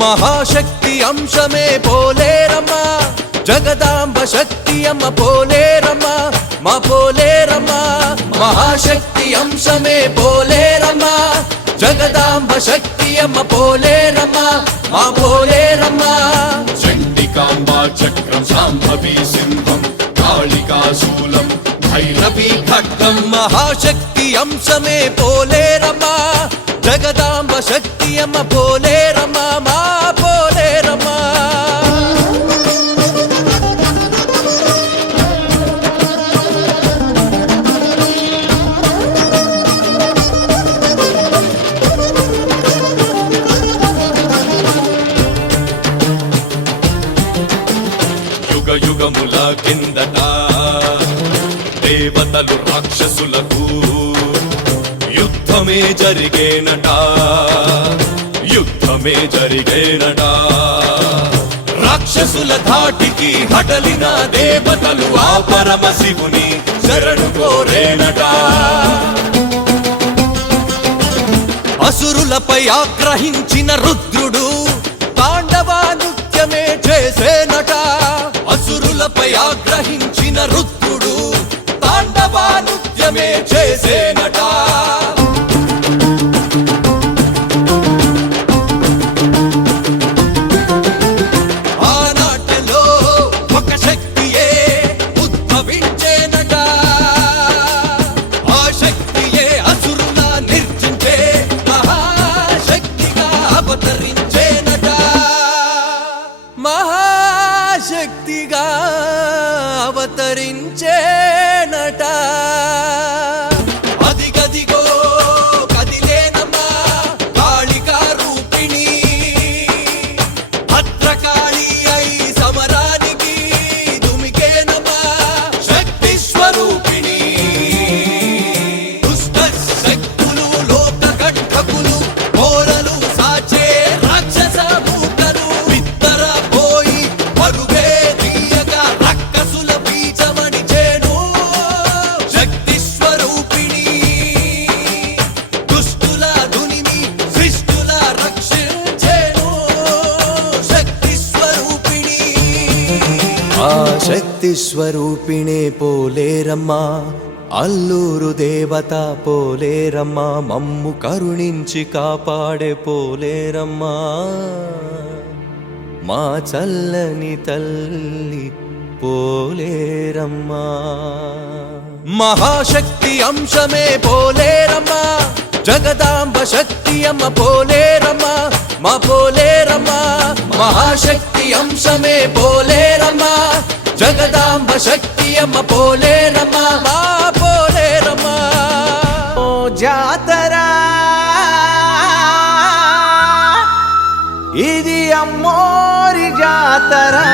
మహాశక్తి అంశమే పోలేరమ్మా జగదాంబ శక్తి అమ్మ పోలేరమ్మా మా పోలేరమ్మా మహాశక్తి అంశమే పోలేరమ్మా జగదాంబ శక్తి అమ్మ పోలేరమ్మా మా పోలేరమ్మా చండికాంబా చక్రం సాంభవి సింహం కాళికాశూలం భైరవీ ఖడ్గం. మహాశక్తి అంశమే పోలేరమ్మా జగదాంబ శక్తి అమ్మ పోలేరమ్మా మా పోలేరమ్మా. యుగ యుగముల కిందట దేవతలు రాక్షసులకు యుద్ధమే జరిగేనట. యుద్ధమే జరిగేనట. రాక్షసుల ధాటికి హటలిన దేవతలు ఆ పరమశివుని శరణు కోరేనట. అసురులపై ఆగ్రహించిన రుద్రుడు తాండవా నృత్యమే చేసేనట. అసురులపై ఆగ్రహించిన రుద్రుడు తాండవా నృత్యమే చేసేనట. శక్తిగా అవతరించే శక్తి స్వరూపిణే పోలేరమ్మా. అల్లూరు దేవత పోలేరమ్మా. మమ్ము కరుణించి కాపాడే పోలేరమ్మా. మా చల్లని తల్లి పోలేరమ్మా. మహాశక్తి అంశమే పోలేరమ్మా. జగదాంబ శక్తి అమ్మ పోలేరమ్మా. మా పోలేరమ్మా. మహాశక్తి అంశమే పోలేరమ్మా. జగదాంబ శక్తి అమ్మ పోలేరమ్మా మా పోలేరమ్మా. ఓ జాతరా ఇది అమ్మోరి జాతరా.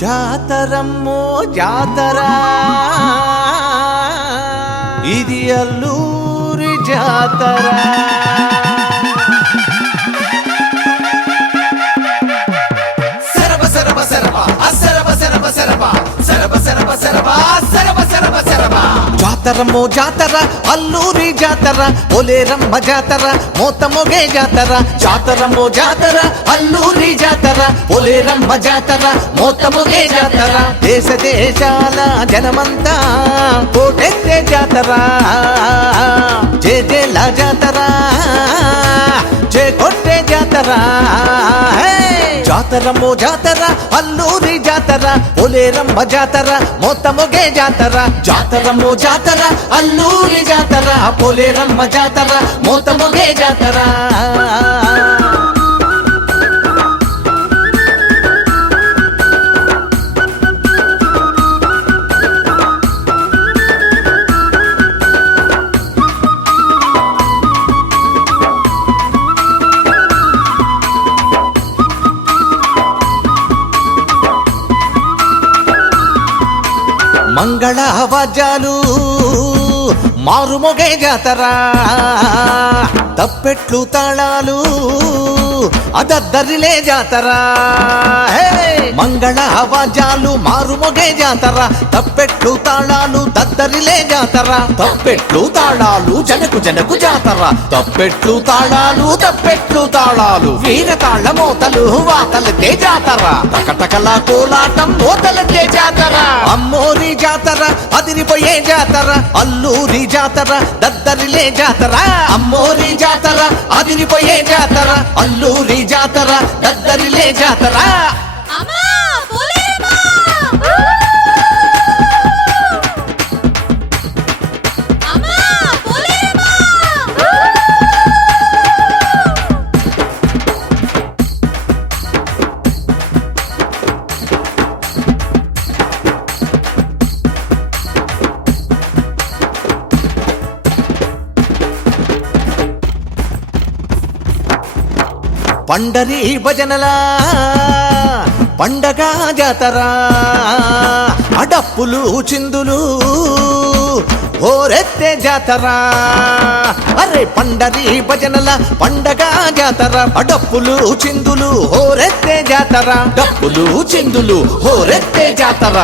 జాతరమ్మో జాతరా. ఇది అల్లూరి జాతరా. జాతరమో జాతర అల్లూరి జాతర ఒలేరమ్మ జాతర మోతమొగే జాతర. జాతరమో జాతర అల్లూరి జాతర ఒలేరమ్మ జాతర మోతమొగే జాతర. దేశ దేశాల జనమంతా కోటెత్తే జాతర. జే జేల జాతర. జే కొట్టే జాతర? హే! జాతరమ్మో జాతర అల్లూరి జాతర ఒలేరమ్మ జాతర మొత్తముగే జాతర. జాతరమ్మో జాతర అల్లూరి జాతర పొలేరమ్మ జాతర మొత్తముగే జాతర. మంగళ వాద్యాలు మారుమొగే జాతర తప్పెట్లు తాళాలు అదద్దరిలే జాతర హే! మంగళ వాద్యాలు మారుమొగే జాతర. తప్పెట్లు తాళాలు దద్దరిలే జాతర. తప్పెట్లు తాళాలు జనకు జనకు జాతర. తప్పెట్లు తాళాలు తప్పెట్లు తాళాలు వీర తాళ మోతలు వాతలతే జాతర. టకటకల కోలాటం మోతలతే జాతర. అమ్మోరి జాతర అదిరిపోయే జాతర. అల్లూరి జాతర దద్దరిలే జాతర. అమ్మోరి జాతర అదిరిపోయే జాతర. అల్లూరి జాతర దద్దరిలే జాతర. పండరి భజనలా పండగ జాతరా అడప్పులు చిందులు ఓరెత్తే జాతరా. అరే పండరి భజనల పండగ జాతర అడప్పులు చిందులు ఓరెత్తే జాతర. డప్పులు చిందులు ఓరెత్తే జాతర.